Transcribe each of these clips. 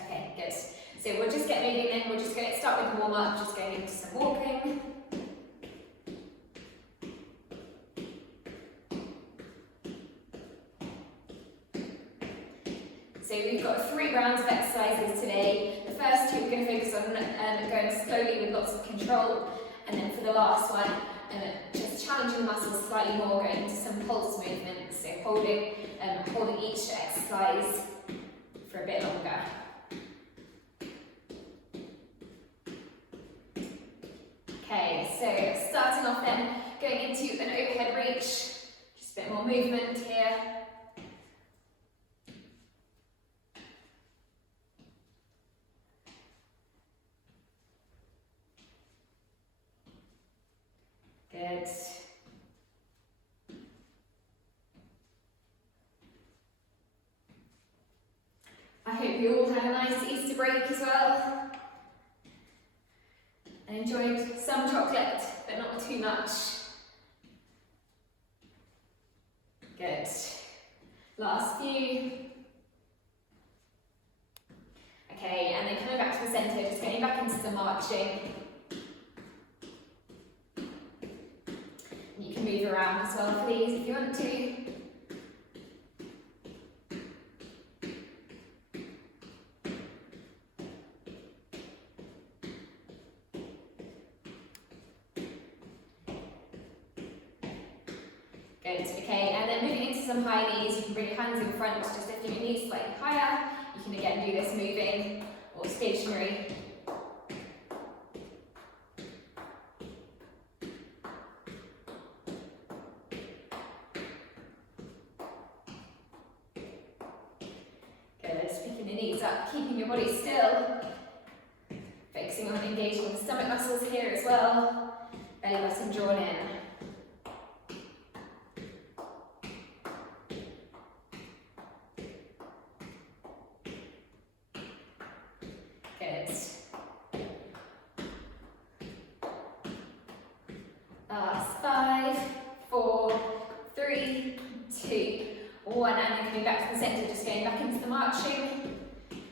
Okay, good. So we'll just get moving then. We're just going to start with the warm up, just going into some walking. So we've got 3 rounds of exercises today. The first 2 we're going to focus on going slowly with lots of control, and then for the last one, just challenging the muscles slightly more, going into some pulse movements. So holding each exercise for a bit longer. Okay, so starting off then, going into an overhead reach, just a bit more movement here. Good. I hope you all had a nice Easter break as well and enjoyed some chocolate, but not too much. Good. Last few. Okay, and then coming back to the centre, just getting back into some marching. You can move around as well, please, if you want to. Good, okay, and then moving into some high knees, you can bring your hands in front, just lifting your knees slightly higher. You can again do this moving or stationary. Good, picking your knees up, keeping your body still. Focusing on engaging the stomach muscles here as well. Belly button drawn in. Good. Last 5, 4, 3, 2, 1, and then coming back to the centre, just going back into the marching.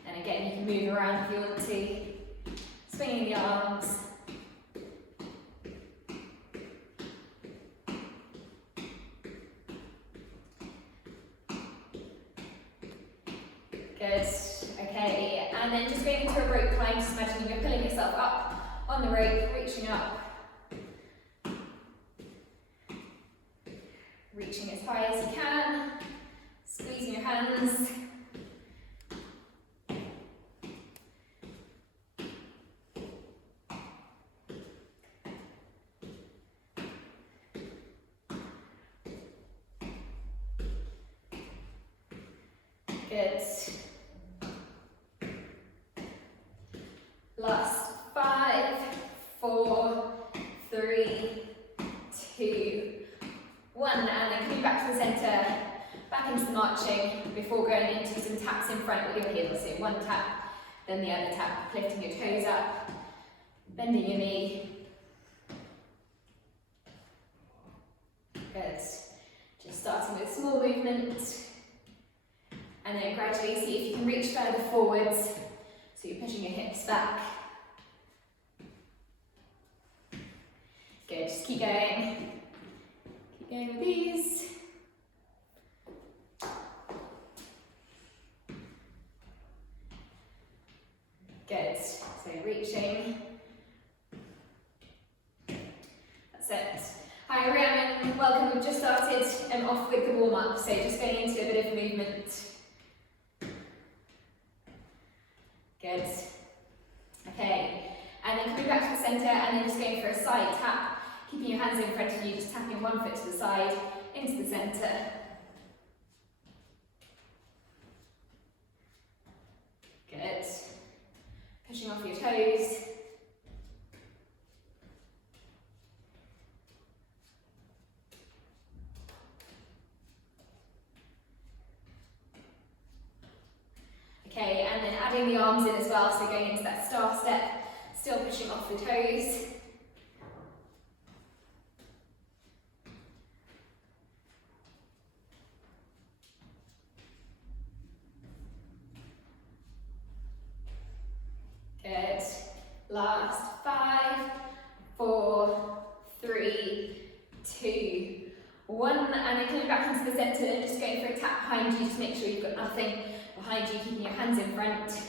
And again, you can move around if you want to. Swinging the arms. Good. Okay, and then just going into a rope climb, just imagining you're pulling yourself up on the rope, reaching up. Reaching as high as you can, squeezing your hands. Good. Last 5, 4, 3, 2, 1, and then coming back to the centre, back into the marching before going into some taps in front with your heels. So 1 tap, then the other tap, lifting your toes up, bending your knee. Good. Just starting with small movement. And then gradually see if you can reach further forwards, so you're pushing your hips back. Good, just keep going. Keep going with these. Good, so reaching. That's it. Hi Rhiannon, welcome. We've just started off with the warm-up, so just going into a bit of movement. Good. Okay, and then coming back to the centre and then just going for a side tap, keeping your hands in front of you, just tapping 1 foot to the side, into the centre. Good. Pushing off your toes. Okay, and then adding the arms in as well, so going into that star step, still pushing off the toes. Last 5, 4, 3, 2, 1. And then coming back into the centre and just going for a tap behind you. Just make sure you've got nothing behind you, keeping your hands in front.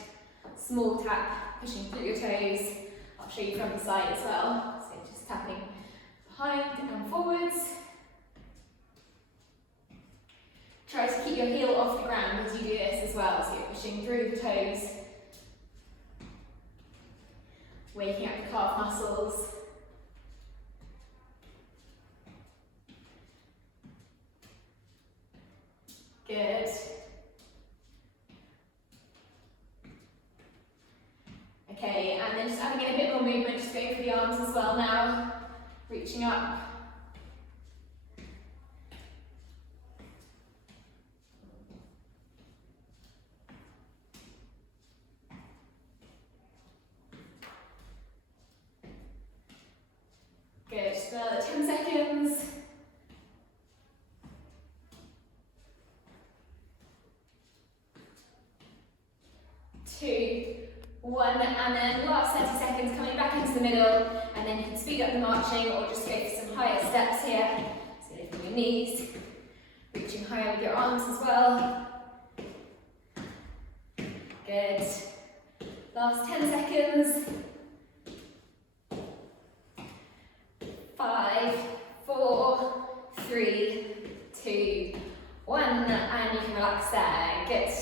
Small tap, pushing through your toes. I'll show you from the side as well. So just tapping behind and forwards. Try to keep your heel off the ground as you do this as well. So you're pushing through the toes. Waking up the calf muscles. Good. Okay, and then just adding in a bit more movement, just going for the arms as well now. Reaching up. Good, just another 10 seconds. 2, 1, and then last 30 seconds coming back into the middle, and then you can speed up the marching or just go for some higher steps here. So lifting your knees, reaching higher with your arms as well. Good. Last 10 seconds. 5, 4, 3, 2, 1, and you can relax there. Good.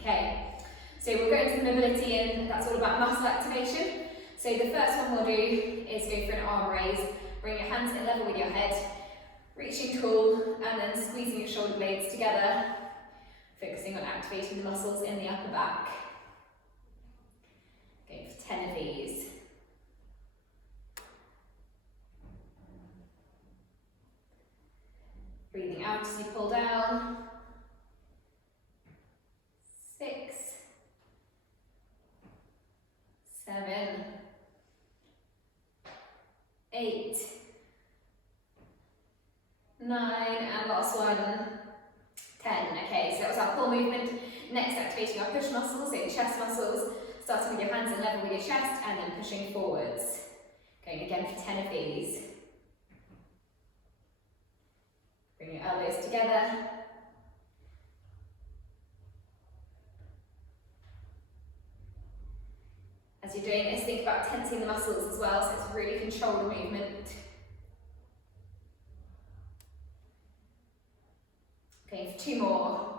Okay. So we'll go into the mobility, and that's all about muscle activation. So the first one we'll do is go for an arm raise. Bring your hands in level with your head, reaching tall, and then squeezing your shoulder blades together, focusing on activating the muscles in the upper back. Going for 10 of these. Breathing out as you pull down. 6, 7, 8, 9, and last one, 10. Okay, so that was our pull movement. Next, activating our push muscles, so the chest muscles, starting with your hands in level with your chest, and then pushing forwards. Going again for 10 of these. Bring your elbows together. As you're doing this, think about tensing the muscles as well, so it's really control the movement. Going for 2 more.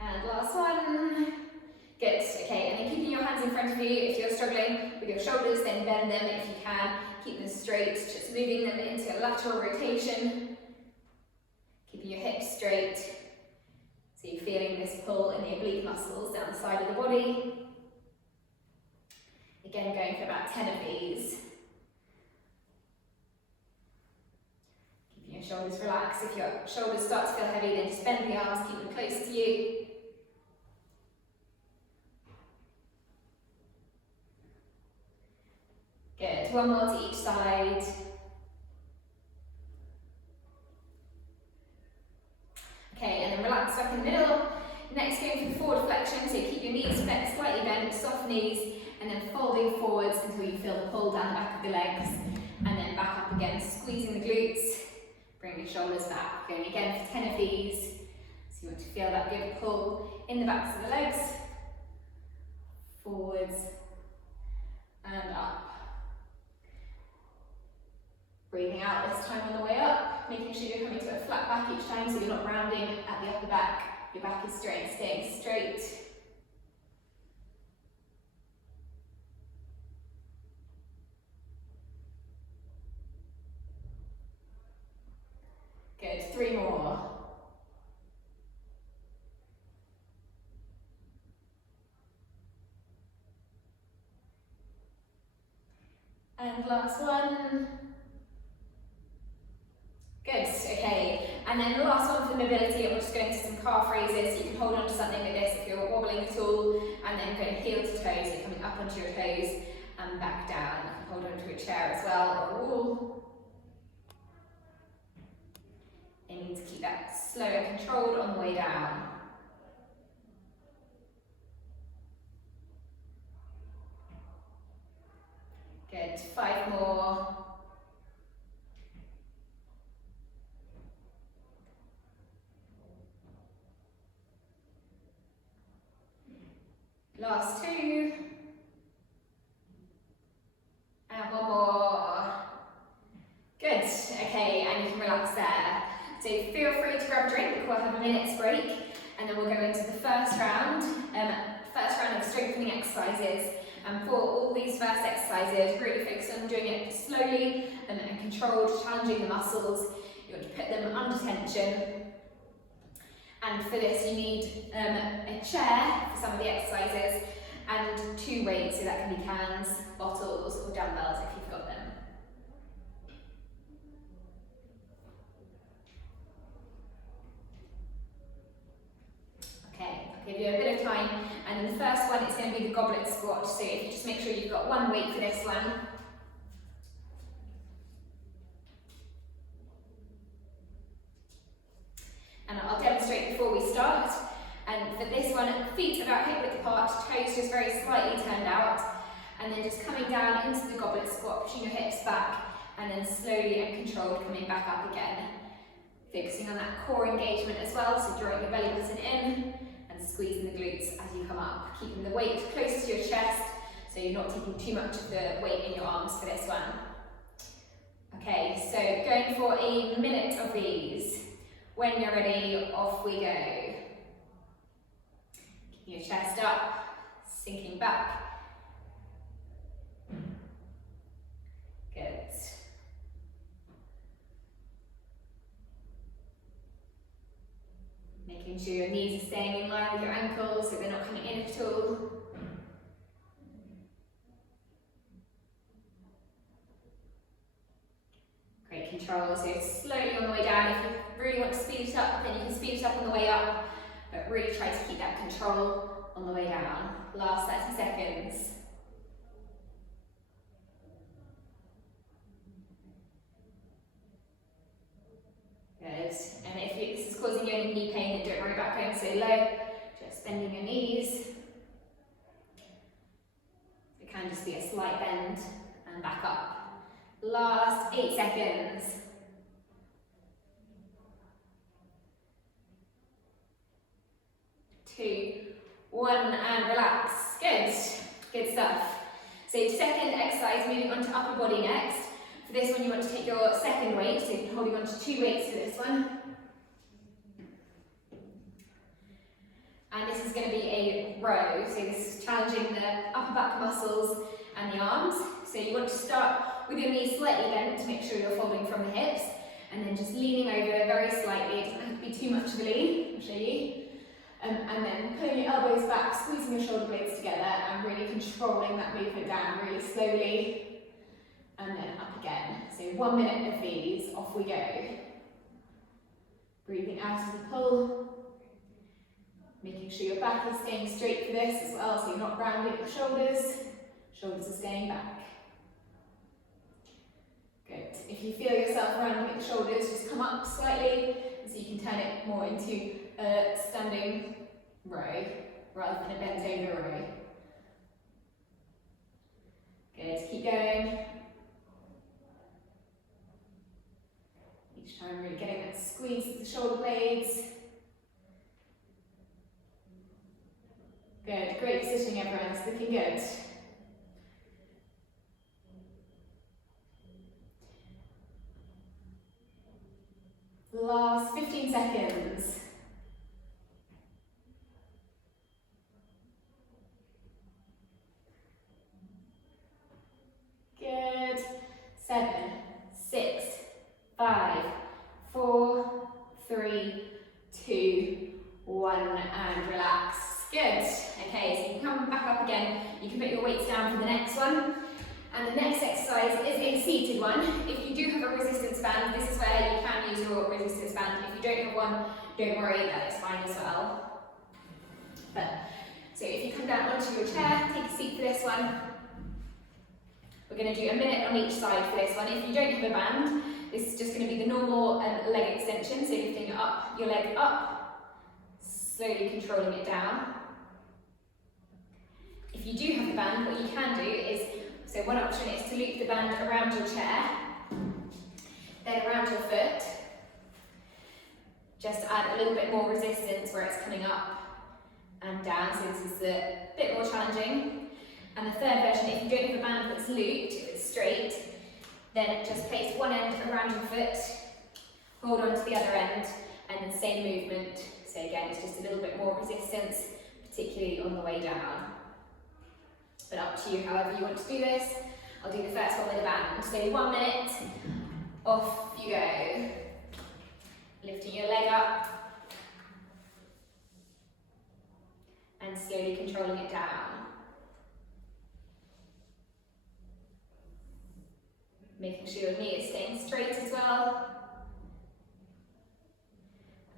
And last one. Good, okay, and then keeping your hands in front of you. If you're struggling with your shoulders, then bend them if you can. Keep them straight, just moving them into a lateral rotation. Keeping your hips straight. So you're feeling this pull in the oblique muscles down the side of the body. Again, going for about 10 of these. Keeping your shoulders relaxed. If your shoulders start to feel heavy, then just bend the arms, keep them close to you. Good, 1 more to each side. Okay, and then relax back in the middle. Next, going for forward flexion, so keep your knees flexed, slightly bent, soft knees, and then folding forwards until you feel the pull down the back of the legs, and then back up again, squeezing the glutes, bring your shoulders back, going again for 10 of these. So you want to feel that good pull in the backs of the legs, forwards, and up. Breathing out this time on the way up, making sure you're coming to a flat back each time, so you're not rounding at the upper back. Your back is straight, staying straight. Good, 3 more. And last one. Good, okay. And then the last one for mobility, we're just going to some calf raises. You can hold on to something like this if you're wobbling at all, and then going heel to toe, so coming up onto your toes and back down. You can hold on to a chair as well, or a wall. Aiming to keep that slow and controlled on the way down. Good, 5 more. Last 2. And 1 more. Good, okay, and you can relax there. So feel free to grab a drink, we'll have a minute's break, and then we'll go into the first round of strengthening exercises. And for all these first exercises, really focus on doing it slowly and controlled, challenging the muscles. You want to put them under tension. And for this you need a chair for some of the exercises and 2 weights, so that can be cans, bottles or dumbbells if you've got them. Okay, I'll give you a bit of time, and then the first one is going to be the goblet squat, so if you just make sure you've got 1 weight for this one. And I'll demonstrate before we start. And for this one, feet about hip width apart, toes just very slightly turned out, and then just coming down into the goblet squat, pushing your hips back, and then slowly and controlled coming back up again. Focusing on that core engagement as well, so drawing your belly button in and squeezing the glutes as you come up, keeping the weight close to your chest, so you're not taking too much of the weight in your arms for this one. Okay, so going for a minute of these. When you're ready, off we go. Keep your chest up, sinking back. Good. Making sure your knees are staying in line with your ankles so they're not coming in at all. Great control, so slowly on the way down. If you really want to speed it up, then you can speed it up on the way up, but really try to keep that control on the way down. Last 30 seconds. Good, and if this is causing you any knee pain, then don't worry about going so low, just bending your knees. It can just be a slight bend and back up. Last 8 seconds. 2, 1, and relax. Good, good stuff. So second exercise, moving on to upper body next. For this one you want to take your second weight, so you're holding on to 2 weights for this one. And this is going to be a row, so this is challenging the upper back muscles and the arms. So you want to start with your knees slightly bent to make sure you're folding from the hips, and then just leaning over very slightly. It doesn't have to be too much of a lean, I'll show you. And then pulling your elbows back, squeezing your shoulder blades together and really controlling that movement down really slowly. And then up again. So 1 minute of these, off we go. Breathing out as you pull. Making sure your back is staying straight for this as well, so you're not rounding your shoulders. Shoulders are staying back. Good. If you feel yourself rounding at the shoulders, just come up slightly so you can turn it more into a standing row rather than a bent over row. Good. Keep going. Each time really getting that squeeze of the shoulder blades. Good. Great positioning, everyone. It's looking good. Last 15 seconds. Good. 7, 6, 5, 4, 3, 2, 1, and relax. Good. Okay, so you can come back up again. You can put your weights down for the next one. And the next exercise is a seated one. If you do have a resistance band, this is where you can use your resistance band. If you don't have one, don't worry, that is fine as well. So if you come down onto your chair, take a seat for this one. We're going to do a minute on each side for this one. If you don't have a band, this is just going to be the normal leg extension. So lifting your leg up, slowly controlling it down. If you do have the band, what you can do is, So one option is to loop the band around your chair, then around your foot. Just add a little bit more resistance where it's coming up and down, so this is a bit more challenging. And the third version, if you don't have a band that's looped, if it's straight, then just place one end around your foot, hold on to the other end, and the same movement. So again, it's just a little bit more resistance, particularly on the way down. But up to you, however you want to do this. I'll do the first one with a band. So 1 minute, off you go. Lifting your leg up and slowly controlling it down. Making sure your knee is staying straight as well.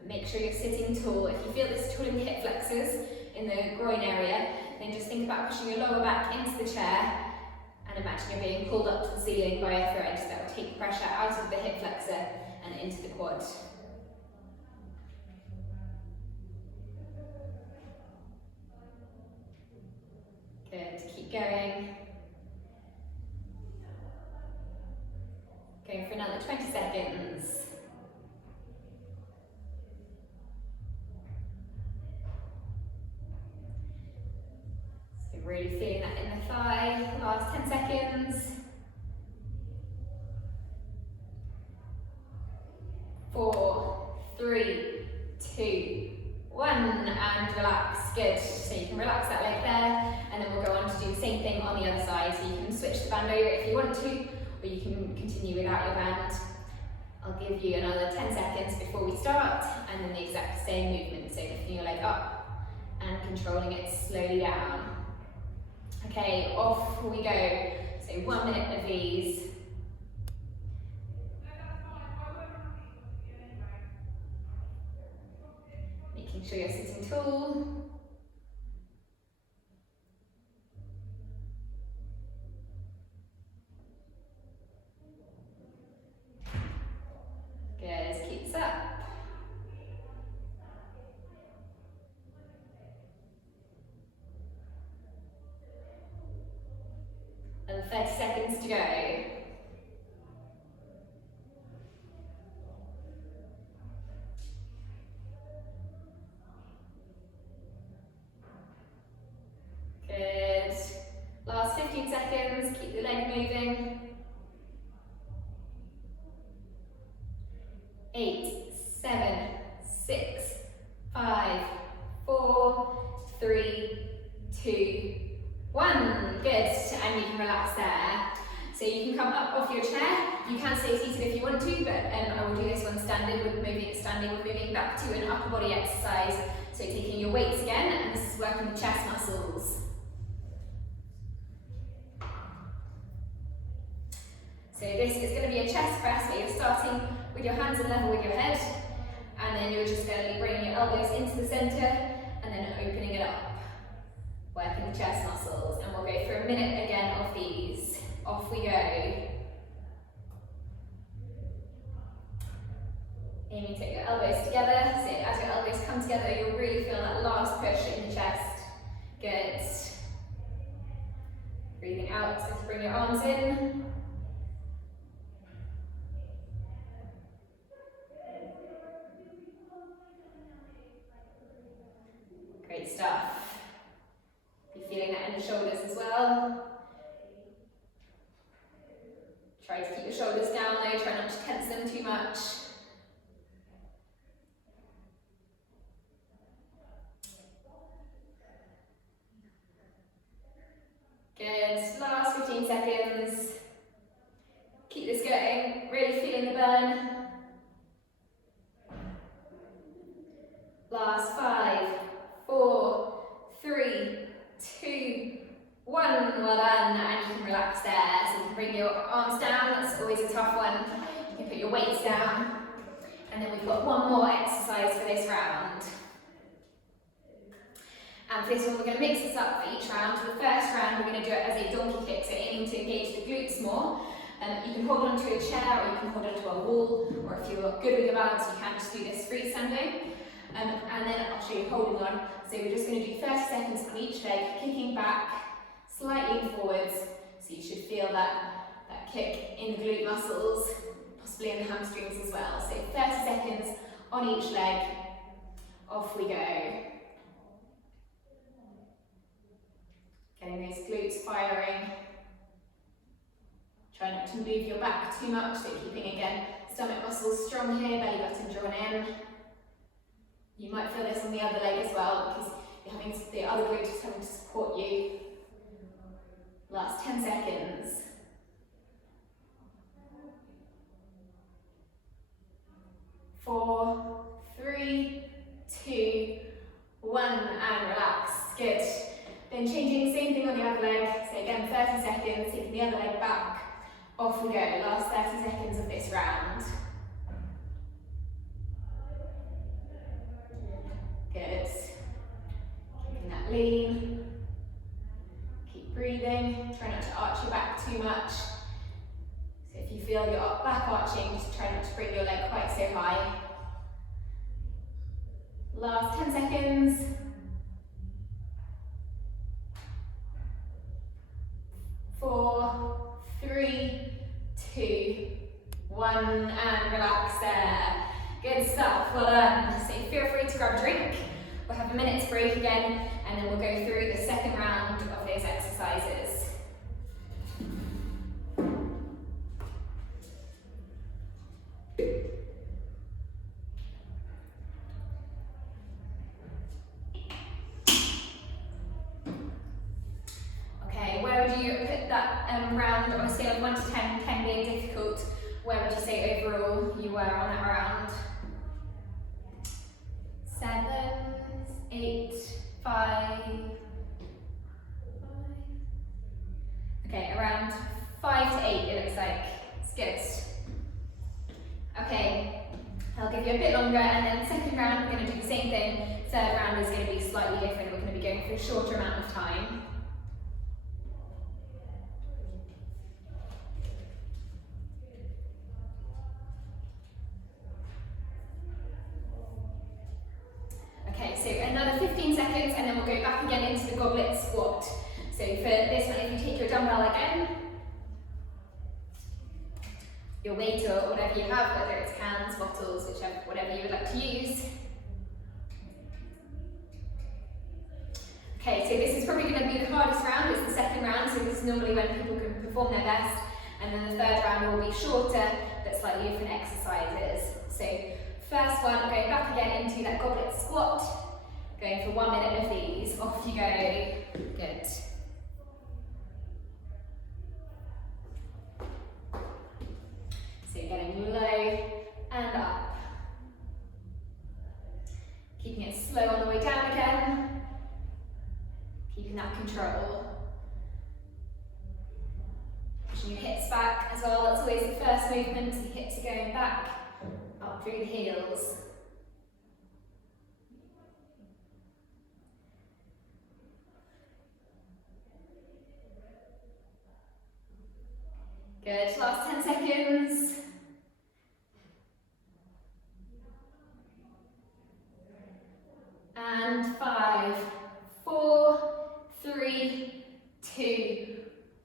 And make sure you're sitting tall. If you feel this tall in the hip flexors in the groin area, then just think about pushing your lower back into the chair and imagine you're being pulled up to the ceiling by a thread. So that will take the pressure out of the hip flexor and into the quad. Good, keep going. Going for another 20 seconds. So really feeling that in the thigh. Last 10 seconds. 4, 3, 2, 1, and relax. Good. So you can relax that leg there, and then we'll go on to do the same thing on the other side. So you can switch the band over if you want to, or you can continue without your band. I'll give you another 10 seconds before we start, and then the exact same movement. So lifting your leg up and controlling it slowly down. Okay, off we go. So 1 minute of these. Making sure you're sitting tall. Good, keep this up. And 30 seconds to go. Good. Last 15 seconds, keep the leg moving. 8, 7, 6, 5, 4, 3, 2, 1. Good, and you can relax there. So you can come up off your chair. You can stay seated if you want to, but I will do this one standing. We're moving back to an upper body exercise. So taking your weights again, and this is working the chest muscles. So this is going to be a chest press where you're starting with your hands in level with your head, and then you're just going to be bringing your elbows into the centre and then opening it up, working the chest muscles. And we'll go for a minute again of these. Off we go. Aiming to get your elbows together. So as your elbows come together, you'll really feel that last push in the chest. Good. Breathing out, so bring your arms in. Great stuff. You're feeling that in the shoulders as well. Try to keep your shoulders down though, try not to tense them too much. Good, last 15 seconds. Keep this going, really feeling the burn. Last 5, 4, 3, 2, 1. Well done, and you can relax there. So you can bring your arms down, that's always a tough one. You can put your weights down. And then we've got one more exercise for this round. And for this one, we're going to mix this up for each round. For the first round, we're going to do it as a donkey kick, so aiming to engage the glutes more. You can hold onto a chair, or you can hold onto a wall, or if you're good with your balance, you can just do this freestanding. And then I'll show you holding on. So we're just going to do 30 seconds on each leg, kicking back, slightly forwards, So you should feel that kick in the glute muscles, possibly in the hamstrings as well. So 30 seconds on each leg, off we go. Getting those glutes firing. Try not to move your back too much, so keeping again stomach muscles strong here, belly button drawn in. You might feel this on the other leg as well because you're having the other glute is having to support you. Last 10 seconds. 4, 3, 2, 1, and relax. Good. Then changing, same thing on the other leg. So again, 30 seconds, taking the other leg back. Off we go. Last 30 seconds of this round. Good. Keeping that lean. Keep breathing. Try not to arch your back too much. So if you feel your back arching, just try not to bring your leg quite so high. Last 10 seconds. 4, 3, 2, 1, and relax there. Good stuff, well done. So feel free to grab a drink. We'll have a minute's break again, and then we'll go through the second round of those exercises. Okay, where would you put that round on a scale of 1 to 10, 10 being difficult? Where would you say overall you were on that round? 7, 8, 5. Okay, around 5 to 8 it looks like. It's good. Okay, I'll give you a bit longer, and then second round we're going to do the same thing. Third round is going to be slightly different. We're going to be going for a shorter amount of time. Okay, so another 15 seconds, and then we'll go back again into the goblet squat. So for this one, if you take your dumbbell again, your weight or whatever you have, whether it's cans, bottles, whatever you would like to use. Okay, so this is probably going to be the hardest round. It's the second round, so this is normally when people can perform their best. And then the third round will be shorter, but slightly different exercises. So first one, going back again into that goblet squat. Going for 1 minute of these. Off you go. Good. So you're getting low and up. Keeping it slow on the way down again. Keeping that control. Pushing your hips back as well. That's always the first movement. The hips are going back, up through the heels. Good, last 10 seconds. And 5, 4, 3, 2,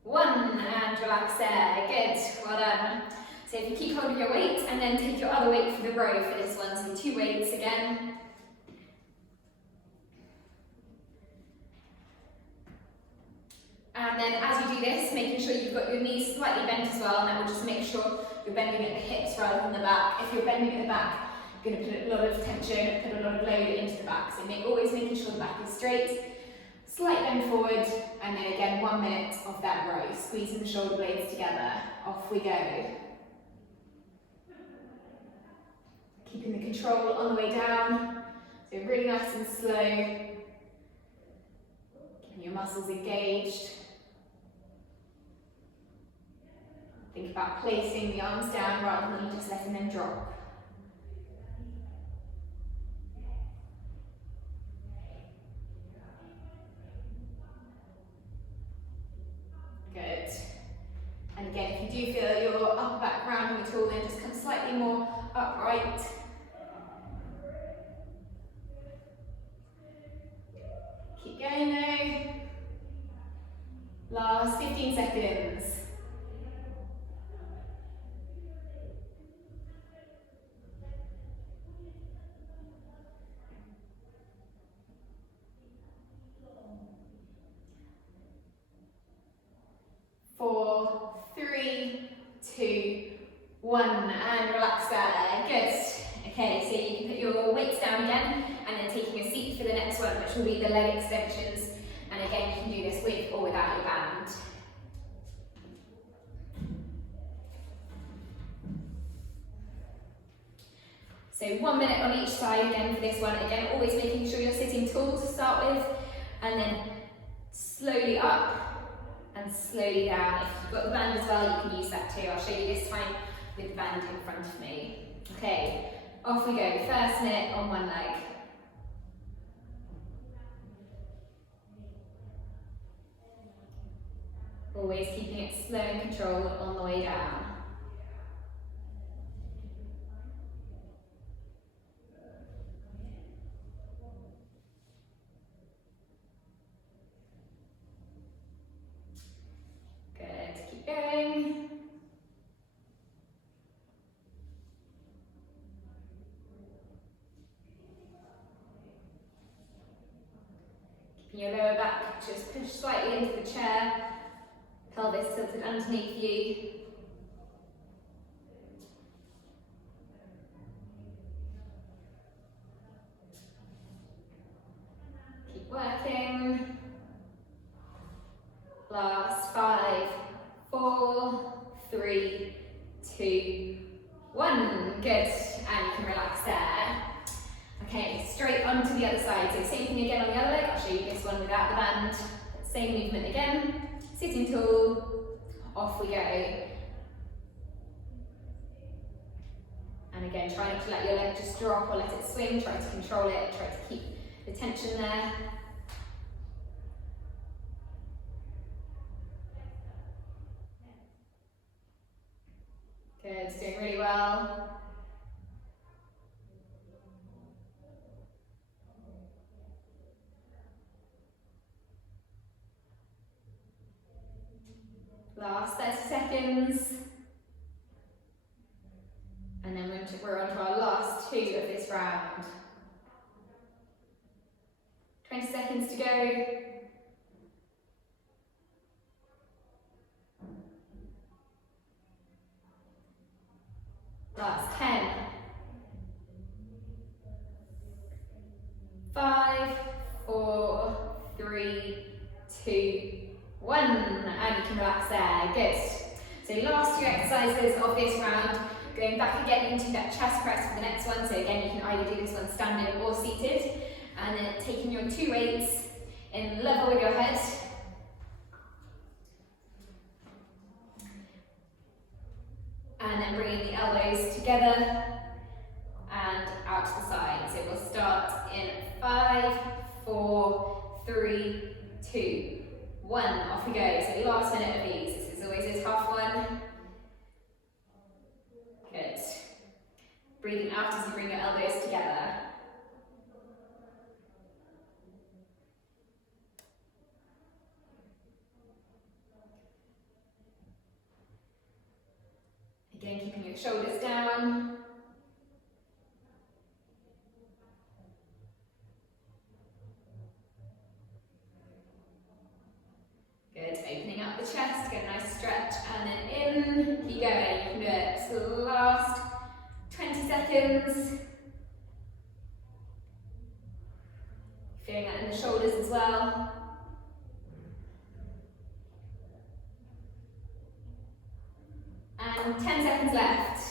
1, and relax there. Good, well done. So if you keep hold of your weight, and then take your other weight for the row for this one, so 2 weights again. And then as you do this, making sure you've got your knees slightly bent as well, and that will just make sure you're bending at the hips rather than the back. If you're bending at the back, you're going to put a lot of tension, put a lot of load into the back. So always making sure the back is straight, slight bend forward, and then again 1 minute of that row. Squeezing the shoulder blades together. Off we go. Keeping the control on the way down. So really nice and slow. Keeping your muscles engaged. Think about placing the arms down rather than just letting them drop. Good. And again, if you do feel your upper back rounding at all, then just come slightly more upright. Keep going though. Last 15 seconds. 4, 3, 2, 1, and relax there. Good. Okay, so you can put your weights down again, and then taking a seat for the next one, which will be the leg extensions. And again, you can do this with or without your band. So 1 minute on each side again for this one. Again, always making sure you're sitting tall to start with, and then slowly up and slowly down. If you've got the band as well, you can use that too. I'll show you this time with the band in front of me. Okay, off we go. First minute on one leg. Always keeping it slow and controlled on the way down. Good, keep going. Keeping your lower back just push slightly into the chair. Pelvis tilted underneath you. Keep working. Last 5, 4, 3, 2, 1. Good. And you can relax there. Okay, straight onto the other side. So same thing again on the other leg. I'll show you this one without the band. Same movement again. Sitting tall, off we go. And again, try not to let your leg just drop or let it swing, try to control it, try to keep the tension there. Good, it's doing really well. Last 30 seconds. And then we're on to our last 2 of this round. 20 seconds to go. Last 10. 5, 4, 3, 2, 1, and you can relax there. Good. So last 2 exercises of this round, going back again into that chest press for the next one. So again, you can either do this one standing or seated, and then taking your 2 weights in level with your head. And then bringing the elbows together and out to the side. So we'll start in 5, 4, 3, 2, 1, off we go. So last minute of these. This is always a tough one. Good. Breathing out as you bring your elbows together. Again, keeping your shoulders down. Good, opening up the chest, get a nice stretch, and then in, keep going, you can do it. So the last 20 seconds. Feeling that in the shoulders as well. And 10 seconds left.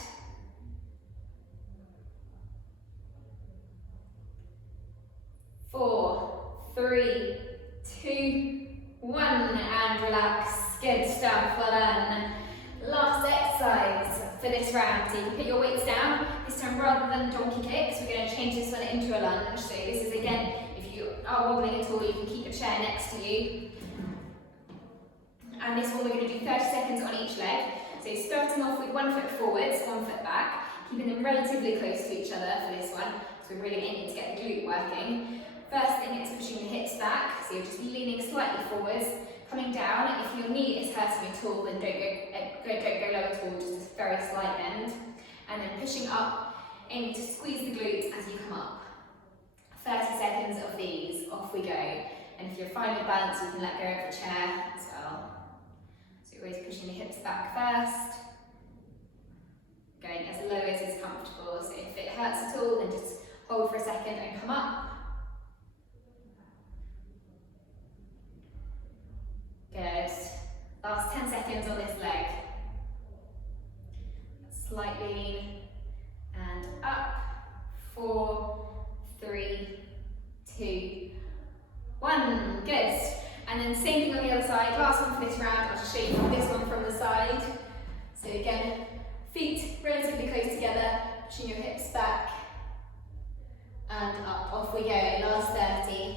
4, 3, 2, 1, and relax. Good stuff, well done. Last exercise for this round. So you can put your weights down. This time, rather than donkey kicks, we're going to change this one into a lunge. So this is again, if you are wobbling at all, you can keep a chair next to you. And this one we're going to do 30 seconds on each leg. So starting off with 1 foot forwards, 1 foot back, keeping them relatively close to each other for this one. So we're really aiming to get the glute working. First thing is pushing the hips back, so you're just leaning slightly forwards, coming down. If your knee is hurting at all, then don't go low at all, just a very slight bend. And then pushing up, aiming to squeeze the glutes as you come up. 30 seconds of these, off we go. And if you're fine with balance, you can let go of the chair as well. So you're always pushing the hips back first. Going as low as is comfortable. So if it hurts at all, then just hold for a second and come up. Good. Last 10 seconds on this leg. Slight lean and up. 4, 3, 2, 1. Good. And then same thing on the other side. Last one for this round. I'll just show you this one from the side. So again, feet relatively close together, pushing your hips back and up. Off we go. Last 30.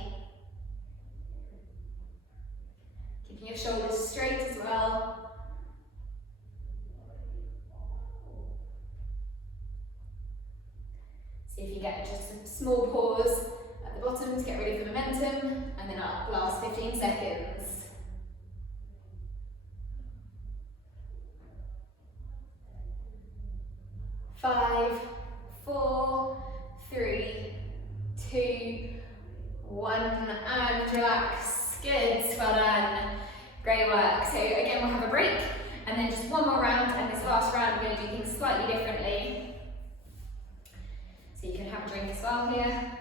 Keeping your shoulders straight as well. See if you get just a small pause at the bottom to get ready for momentum, and then up. Last 15 seconds. Five, 4, 3, 2, 1, and relax. Good, well done. Great work. So again, we'll have a break, and then just one more round, and this last round we're going to do things slightly differently. So you can have a drink as well here.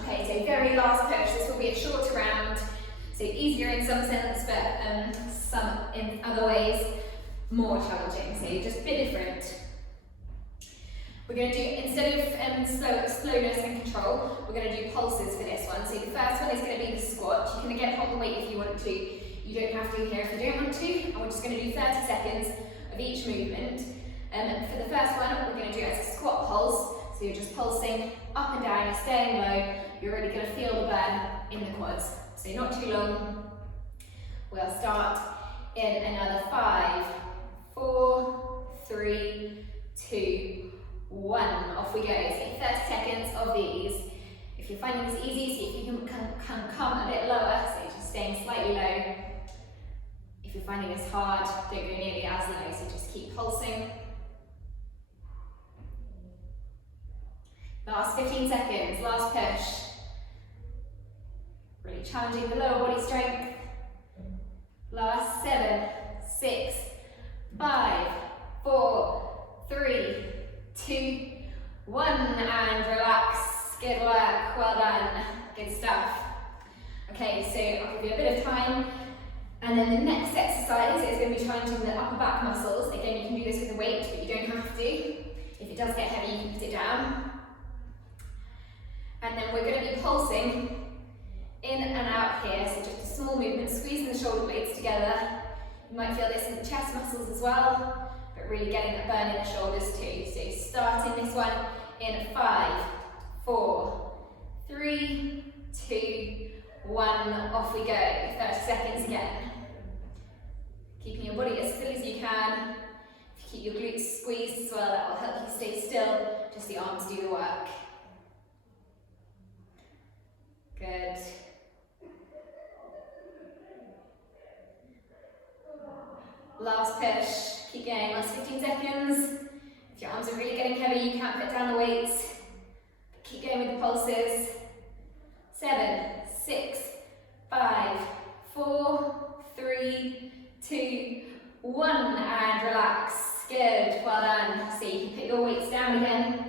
Okay, so very last push. This will be a shorter round, so easier in some sense, but some in other ways more challenging. So just a bit different. We're going to do, instead of slowness and control, we're going to do pulses for this one. So the first one is going to be the squat. You can again hold the weight if you want to. You don't have to here if you don't want to. And we're just going to do 30 seconds of each movement. For the first one, we're going to do it as a squat pulse. So you're just pulsing up and down, you're staying low. You're really going to feel the burn in the quads. So not too long. We'll start in another 5, 4, 3, 2, 1. Off we go. So 30 seconds of these. If you're finding this easy, see if you can come a bit lower, so just staying slightly low. If you're finding this hard, don't go nearly as low, so just keep pulsing. Last 15 seconds, last push. Really challenging the lower body strength. Last 7, 6, 5, 4, 3, 2, 1, and relax. Good work, well done, good stuff. Okay, so I'll give you a bit of time, and then the next exercise is going to be challenging the upper back muscles. Again, you can do this with a weight, but you don't have to. If it does get heavy, you can put it down. And then we're going to be pulsing in and out here, so just a small movement, squeezing the shoulder blades together. You might feel this in the chest muscles as well, but really getting that burn in the shoulders too. So starting this one in 5, 4, 3, 2, 1, off we go. 30 seconds again. Keeping your body as still as you can. If you keep your glutes squeezed as well, that will help you stay still. Just the arms do the work. Good. Last push. Keep going. Last 15 seconds. If your arms are really getting heavy, you can't put down the weights. Keep going with the pulses. 7, 6, 5, 4, 3, 2, 1, and relax. Good, well done. So you can put your weights down again.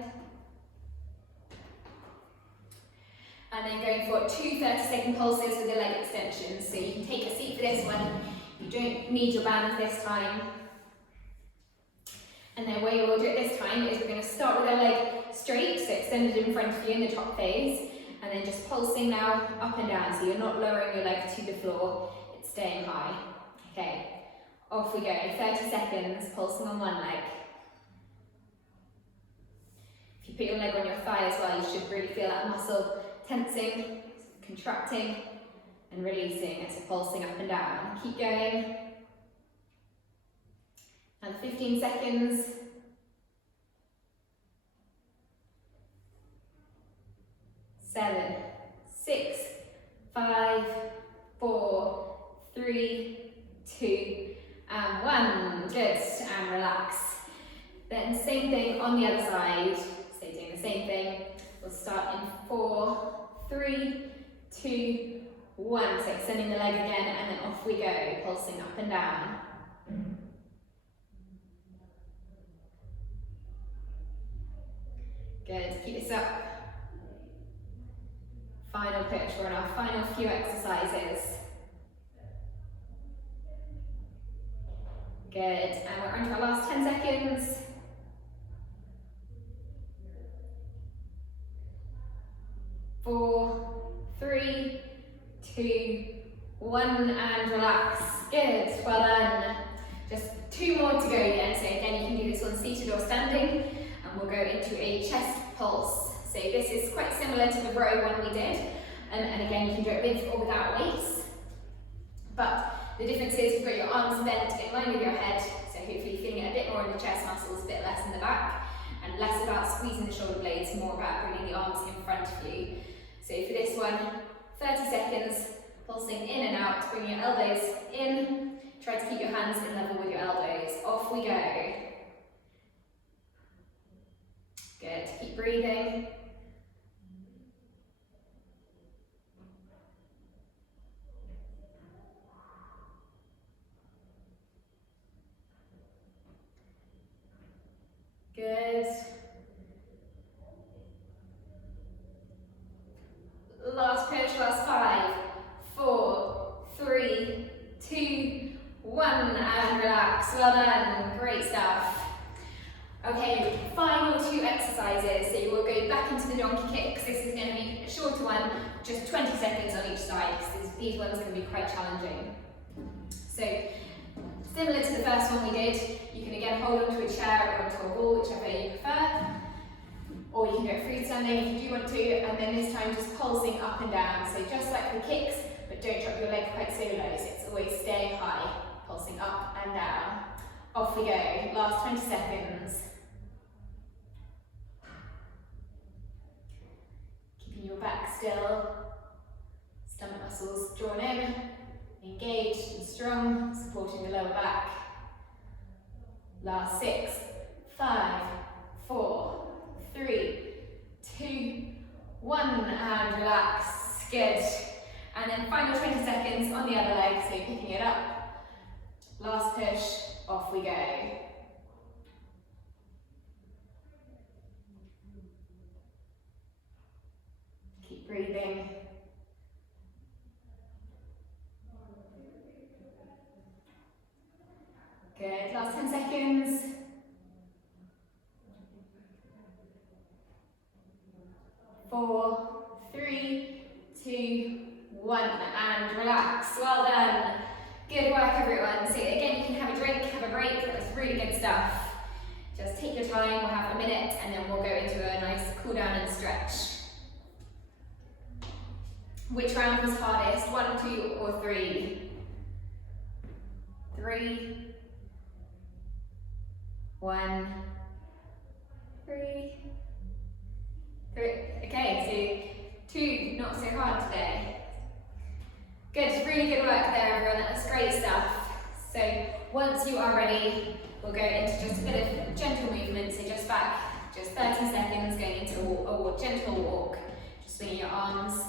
And then going for 2 30-second pulses with the leg extensions. So you can take a seat for this one. You don't need your band this time. And then the way we'll do it this time is we're going to start with our leg straight, so extended in front of you in the top phase, and then just pulsing now up and down, so you're not lowering your leg to the floor, it's staying high. Okay, off we go, 30 seconds, pulsing on one leg. If you put your leg on your thigh as well, you should really feel that muscle tensing, contracting, and releasing as you're pulsing up and down. Keep going. And 15 seconds. 3, 2, and 1. Good, and relax. Then same thing on the other side. So doing the same thing. We'll start in 4, 3, 2, 1. So extending the leg again, and then off we go, pulsing up and down. Good, keep this up. Final push, we're on our final few exercises. Good, and we're on to our last 10 seconds. 4, 3, 2, 1, and relax. Good, well done. Just 2 more to go then. So again, you can do this one seated or standing, and we'll go into a chest pulse. So this is quite similar to the row one we did, and again, you can do it with or without weights. But the difference is you've got your arms bent in line with your head, so hopefully feeling it a bit more in the chest muscles, a bit less in the back, and less about squeezing the shoulder blades, more about bringing the arms in front of you. So for this one, 30 seconds, pulsing in and out, bring your elbows in, try to keep your hands in level with your elbows. Off we go. Good, keep breathing. Good. Last push, last 5, 4, 3, 2, 1, and relax. Well done, great stuff. Okay, final 2 exercises. So you will go back into the donkey kicks. This is going to be a shorter one, just 20 seconds on each side, because these ones are going to be quite challenging. So, similar to the first one we did, you can again hold onto a chair or onto a wall, whichever you prefer. Or you can do it freestanding if you do want to, and then this time just pulsing up and down. So just like the kicks, but don't drop your leg quite so low, so it's always staying high, pulsing up and down. Off we go, last 20 seconds. Keeping your back still, stomach muscles drawn in, engaged and strong, supporting the lower back. Last 6, 5, 4, 3, 2, 1, and relax. Good. And then final 20 seconds on the other leg, so picking it up. Last push, off we go. Keep breathing. Good, last 10 seconds. 4, 3, 2, 1, and relax. Well done. Good work, everyone. So again, you can have a drink, have a break. That was really good stuff. Just take your time, we'll have a minute, and then we'll go into a nice cool down and stretch. Which round was hardest? 1, 2, or 3? 3, 1, 3. Okay, so 2 not so hard today. Good, really good work there, everyone. That was great stuff. So once you are ready, we'll go into just a bit of gentle movement. So just back, just 30 seconds, going into a gentle walk. Just swinging your arms.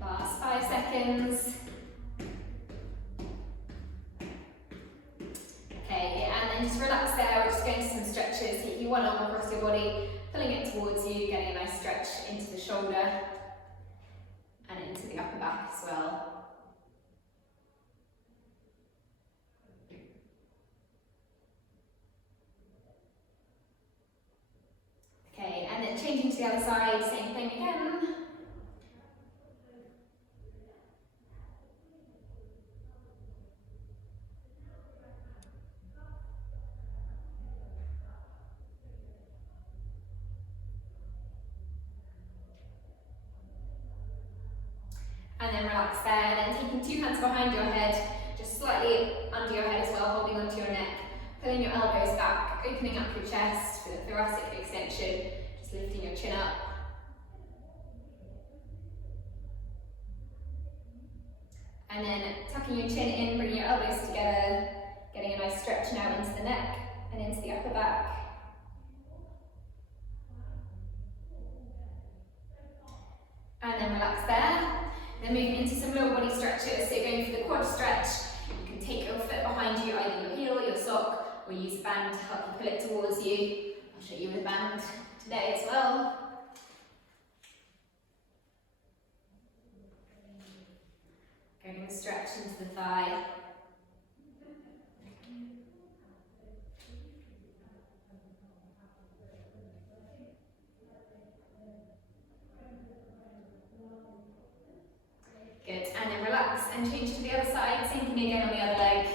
Last 5 seconds. Okay, and then just relax there. We're just going to some stretches. Taking one arm across your body, pulling it towards you, getting a nice stretch into the shoulder and into the upper back as well. Okay, and then changing to the other side, same thing again. And then relax there, and then taking 2 hands behind your head, just slightly under your head as well, holding onto your neck, pulling your elbows back, opening up your chest for the thoracic extension, just lifting your chin up. And then tucking your chin in, bringing your elbows together, getting a nice stretch now into the neck and into the upper back. And then relax there. Then moving into some lower body stretches, so going for the quad stretch, you can take your foot behind you, either your heel, your sock, or use a band to help you pull it towards you. I'll show you with a band today as well. Going to stretch into the thigh. Good, and then relax and change to the other side, same thing again on the other leg.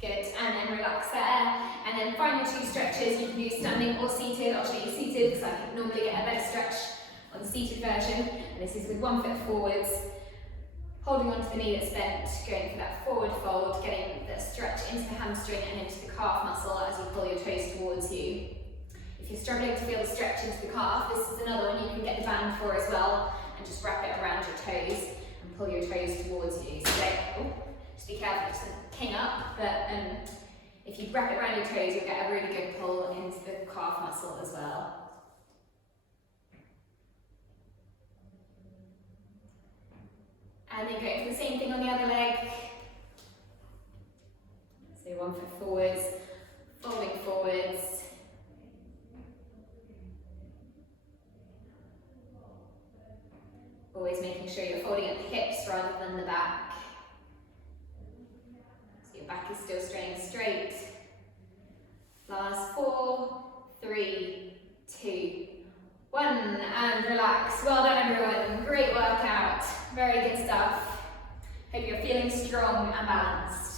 Good, and then relax there. And then final 2 stretches, you can do standing or seated. I'll show you seated because I can normally get a better stretch on the seated version. And this is with 1 foot forwards, holding onto the knee that's bent, going for that forward fold, getting the stretch into the hamstring and into the calf muscle as you pull your toes towards you. If you're struggling to feel the stretch into the calf, this is another one you can get the band for as well, and just wrap it around your toes and pull your toes towards you. So just be careful not to king up, but if you wrap it around your toes, you'll get a really good pull into the calf muscle as well. And then go for the same thing on the other leg. So 1 foot forwards, folding forwards. Always making sure you're folding at the hips rather than the back. So your back is still staying straight. Last 4, 3, 2, 1, and relax. Well done everyone, great workout, very good stuff. Hope you're feeling strong and balanced.